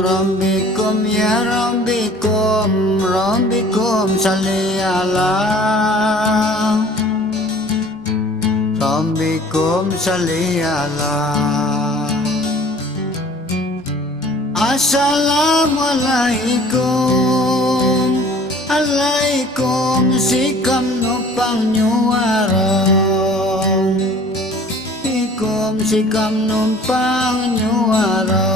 Rabbikum ya Rabbikum, Rabbikum salli ala Rabbikum salli ala. Assalamualaikum, alaikum sikam nupang nyuarong, ikum sikam numpang nyuarong.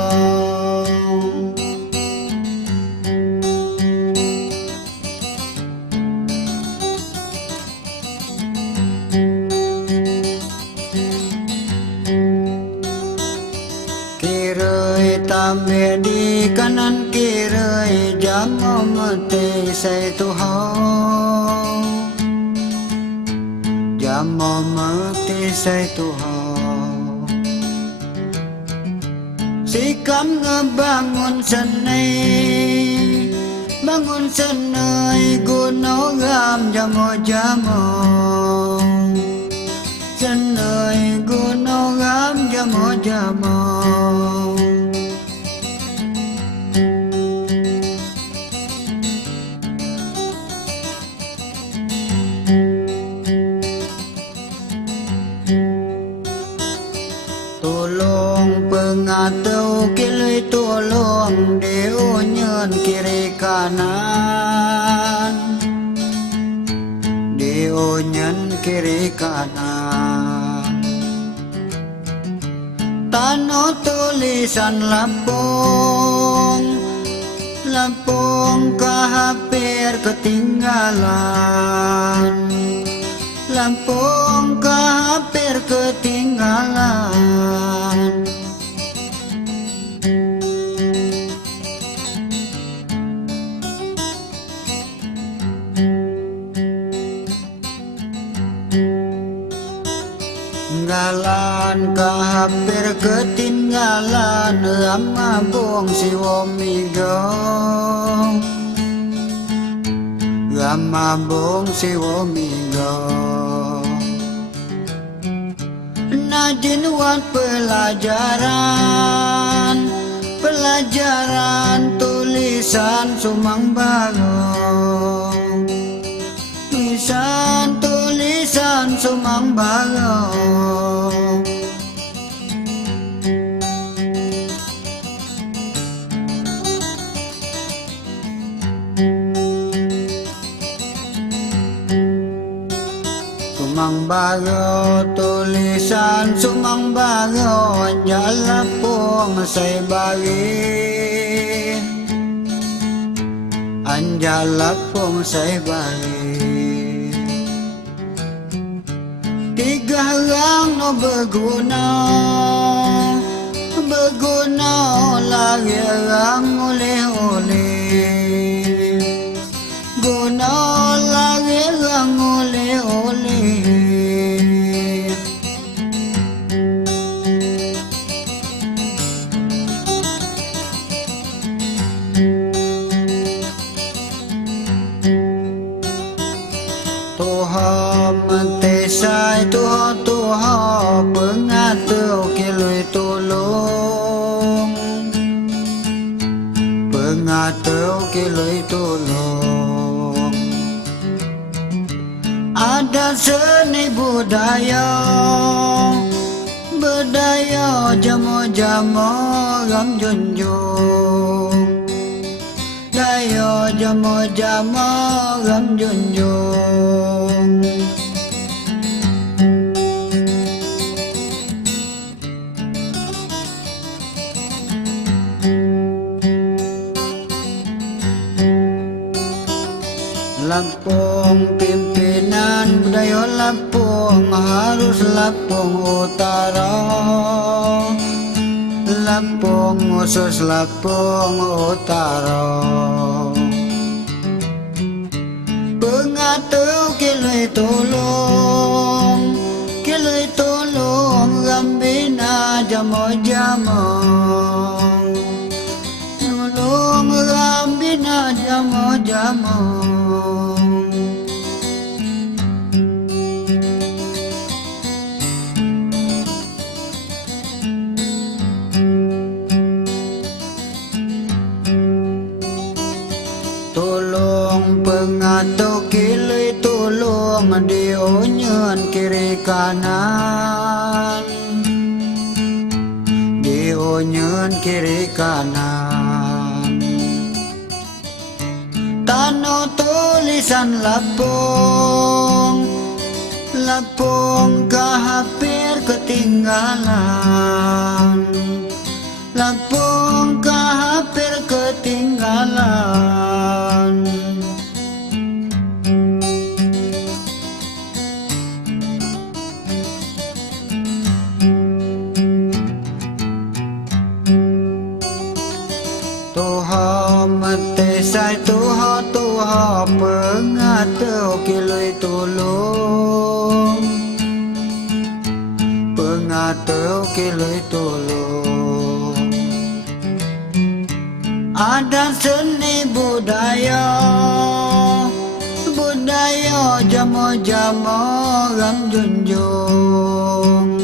Kiri tambe di kanan kiri jamu mati say Tuhan, jamu mati say Tuhan. Sikam ngebangun senai, bangun senai gunogam jamu-jamu, senai gunogam jamu-jamu. Tolong pengatau kilai tolong deo nyen kiri kanan, deo nyen kiri kanan. Tano tulisan Lampung, Lampung hampir ketinggalan, Lampung hampir ketinggalan. Galan hampir ketinggalan, ama bong si womigo, ama bong si womigo. Najin wat pelajaran, pelajaran tulisan sumang bagong, tulisan sumang bagong. Sumang bago tulisan sumang bago, anjalapong say bagi, anjalapong say bagi. Tiga lang no berguna, berguna lagi lang uli-uli, guna lagi lang uli-uli. Tuhan mentesai Tuhan pengatau kilui tolong, pengatau kilui tolong. Ada seni budaya, budaya jamu-jamu gam junjung, daya jamu-jamu gam junjung. Lampung pimpinan budaya Lampung harus Lampung Utara, Lampung khusus Lampung Utara. Pengatau kilai tolong, kilai tolong gambina jamu-jamu, tolong gambina jamu-jamu. atau kili tolong dionyen kiri kanan, dionyen kiri kanan. Tano tulisan lapung, lapung hampir ketinggalan, lapung hampir ketinggalan. Tuha mate sai tuha pengatau kiloi tolong, pengatau kiloi tolong. Ada seni budaya, budaya jamo-jamo ram junjung,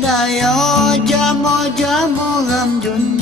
daya jamo-jamo ram junjung.